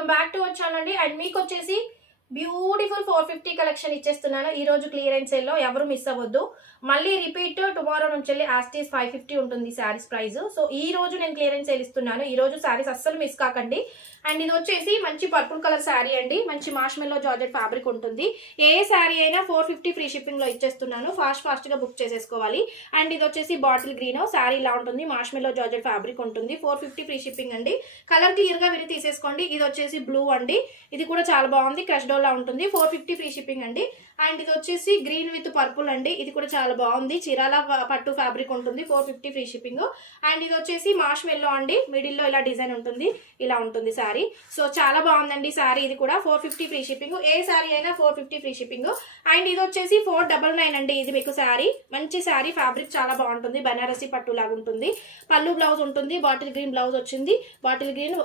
Welcome back to our channel అండి. And మీకు వచ్చేసి బ్యూటిఫుల్ 450 కలెక్షన్ ఇచ్చేస్తున్నాను ఈ రోజు క్లియరెన్స్ సేల్ లో. ఎవరు మిస్ అవ్వద్దు. మళ్ళీ రిపీట్ టుమారో నుంచి వెళ్ళి ఆస్టీస్ 550 ఉంటుంది శారీస్ ప్రైస్. సో ఈ రోజు నేను క్లియరెన్స్ సేల్ ఇస్తున్నాను. ఈ రోజు శారీస్ అస్సలు మిస్ కాకండి. అండ్ ఇది వచ్చేసి మంచి పర్పుల్ కలర్ శారీ అండి. మంచి మార్ష్మెల్లో జార్జెట్ ఫ్యాబ్రిక్ ఉంటుంది. ఏ శారీ అయినా 450 ఫ్రీ షిప్పింగ్ లో ఇచ్చేస్తున్నాను. ఫాస్ట్ గా బుక్ చేసేసుకోవాలి. అండ్ ఇది వచ్చేసి బాటిల్ గ్రీన్ శారీ ఇలా ఉంటుంది. మార్ష్మెల్లో జార్జెట్ ఫ్యాబ్రిక్ ఉంటుంది. 450 ఫ్రీ షిప్పింగ్ అండి. కలర్ క్లియర్ గా విని తీసేసుకోండి. ఇది వచ్చేసి బ్లూ అండి. ఇది కూడా చాలా బాగుంది. క్రష్ డోలా ఉంటుంది. 450 ఫ్రీ షిప్పింగ్ అండి. అండ్ ఇది వచ్చేసి గ్రీన్ విత్ పర్పుల్ అండి. ఇది కూడా చాలా బాగుంది. చీరాల పట్టు ఫ్యాబ్రిక్ ఉంటుంది. 450 ఫ్రీ షిప్పింగ్. అండ్ ఇది వచ్చేసి మార్ష్మెల్లో అండి. మిడిల్ లో ఇలా డిజైన్ ఉంటుంది. ఇలా ఉంటుంది శారీ. సో చాలా బాగుందండి శారీ. ఇది కూడా 450 ఫ్రీ షిప్పింగ్. ఏ శారీ అయినా 450 ఫ్రీ షిప్పింగ్. అండ్ ఇది వచ్చేసి 499 అండి. ఇది మీకు శారీ మంచి శారీ. ఫ్యాబ్రిక్ చాలా బాగుంటుంది. బనారసి పట్టు లాగా ఉంటుంది. పళ్ళు బ్లౌజ్ ఉంటుంది. బాటిల్ గ్రీన్ బ్లౌజ్ వచ్చింది. బాటిల్ గ్రీన్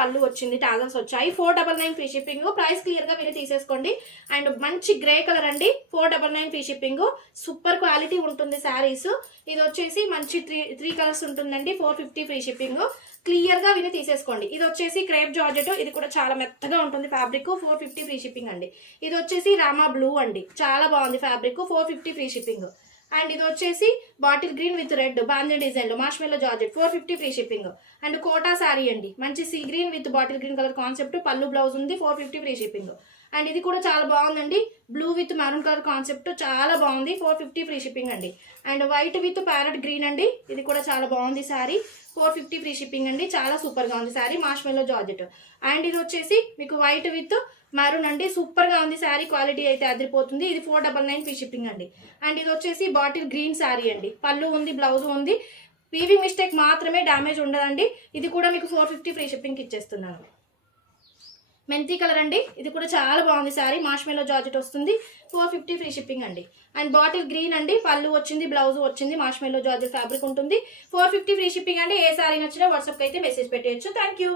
పళ్ళు వచ్చింది. టాజల్స్ వచ్చాయి. 499 ఫ్రీ షిప్పింగ్. ప్రైస్ క్లియర్ గా విని తీసేసుకోండి. అండ్ మంచి గ్రే కలర్ అండి. 499 ఫ్రీ షిప్పింగ్. సూపర్ క్వాలిటీ ఉంటుంది శారీస్. ఇది వచ్చేసి మంచి త్రీ కలర్స్ ఉంటుందండి. 450 ఫ్రీ షిప్పింగ్. క్లియర్ గా విని తీసేసుకోండి. ఇది వచ్చేసి క్రేప్ జార్జెట్. ఇది కూడా చాలా మెత్తగా ఉంటుంది ఫ్యాబ్రిక్. 450 ఫ్రీ షిప్పింగ్ అండి. ఇది వచ్చేసి రామా బ్లూ అండి. చాలా బాగుంది ఫ్యాబ్రిక్. 450 free shipping. అండ్ ఇది వచ్చేసి బాటిల్ గ్రీన్ విత్ రెడ్ బాంజీ డిజైన్ లో marshmallow georgette 450 free shipping. And Kota sari అండి. మంచి sea green with bottle green colour concept. పళ్ళు బ్లౌజ్ ఉంది. 450 ఫ్రీ షిప్పింగ్. అండ్ ఇది కూడా చాలా బాగుందండి. Blue with maroon colour concept చాలా బాగుంది. 450 ఫ్రీ షిప్పింగ్ అండి. And white with parrot green అండి. ఇది కూడా చాలా బాగుంది శారీ. 450 ఫ్రీ షిప్పింగ్ అండి. చాలా సూపర్ గా ఉంది శారీ. మార్ష్మెల్లో జార్జెట్. అండ్ ఇది వచ్చేసి మీకు వైట్ విత్ మెరూన్ అండి. సూపర్ గా ఉంది శారీ. క్వాలిటీ అయితే అదిరిపోతుంది. ఇది 499 ఫ్రీ షిప్పింగ్ అండి. అండ్ ఇది వచ్చేసి బాటిల్ గ్రీన్ శారీ అండి. పళ్ళు ఉంది. బ్లౌజ్ ఉంది. వీవింగ్ మిస్టేక్ మాత్రమే, డ్యామేజ్ ఉండదండి. ఇది కూడా మీకు 450 ఫ్రీ షిప్పింగ్ ఇచ్చేస్తున్నాను. మెంతి కలర్ అండి. ఇది కూడా చాలా బాగుంది శారీ. మార్ష్మెల్లో జార్జెట్ వస్తుంది. 450 ఫ్రీ షిప్పింగ్ అండి. అండ్ బాటిల్ గ్రీన్ అండి. పళ్ళు వచ్చింది. బ్లౌజ్ వచ్చింది. మార్ష్మెల్లో జార్జెట్ ఫ్యాబ్రిక్ ఉంటుంది. 450 ఫ్రీ షిప్పింగ్ అండి. ఏ శారీ నచ్చినా వాట్సాప్ అయితే మెసేజ్ పెట్టేయచ్చు. Thank you.